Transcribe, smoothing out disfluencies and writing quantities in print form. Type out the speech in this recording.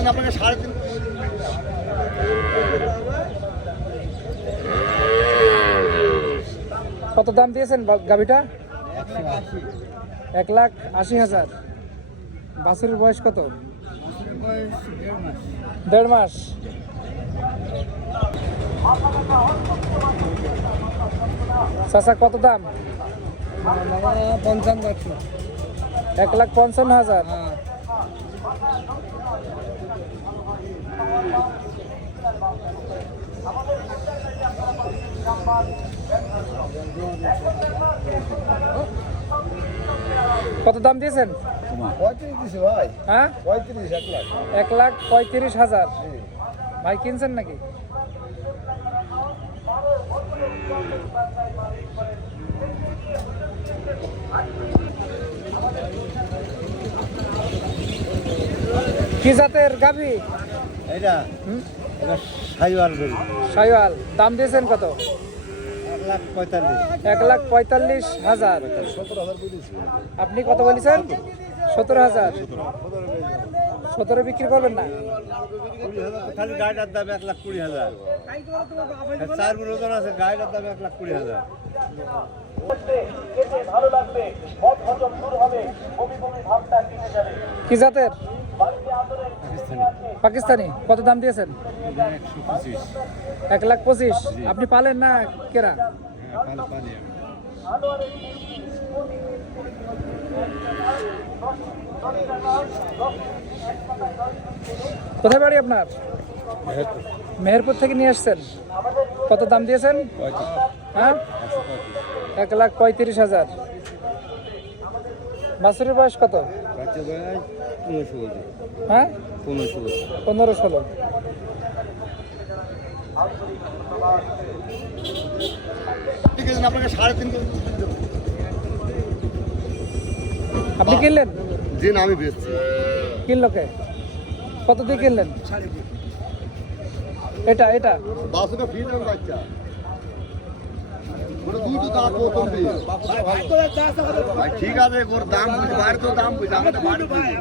KG আপনাকে 3.5। কত দাম দিয়েছেন গাভিটা? 1,80,000। বাছুরের বয়স কত? 1.5 মাস। চাচা কত দাম? 1,55,000। কত দাম দিয়েছেন? 35 দিছি ভাই। হ্যাঁ 35 1 লাখ। 1,35,000। ভাই কিনছেন নাকি? কি জাতের গাভী? এটা সাইওয়াল গরু। শাইওয়াল। দাম দিয়েছেন কত? 1,45,000। 1,45,000। 17,000 দিয়েছি। আপনি কত বলেছেন? 17,000। 17 বিক্রি করবেন না? 20,000 তো খালি গাড়িটার দাম 1,20,000। 4 গুণ ওজন আছে, গাড়িটার দাম 1,20,000। কি জাতের? পাকিস্তানি। কত দাম দিয়েছেন? 1,25,000। আপনি পালেন না কেরা? কোথায় বাড়ি আপনার? মেহেরপুর থেকে নিয়ে আসছেন। কত দাম দিয়েছেন? হ্যাঁ 1,35,000। বাছুরের বয়স কত? হ্যাঁ 15-16। ঠিক আছে, আপনাকে 3.5 কেজি। আপনি কিনলেন? জি না, আমি বেচছি। কিনলো কে? কত দিয়ে কিনলেন? এটা এটা বাসুটা ফ্রি দাম বাচ্চা। ওটা দুটো দাঁত প্রথম দিয়ে। ভাই ঠিক আছে, ওর দাম বুঝি, বাইরে তো দাম বুঝি, আমাদের বাড়ি বুঝি।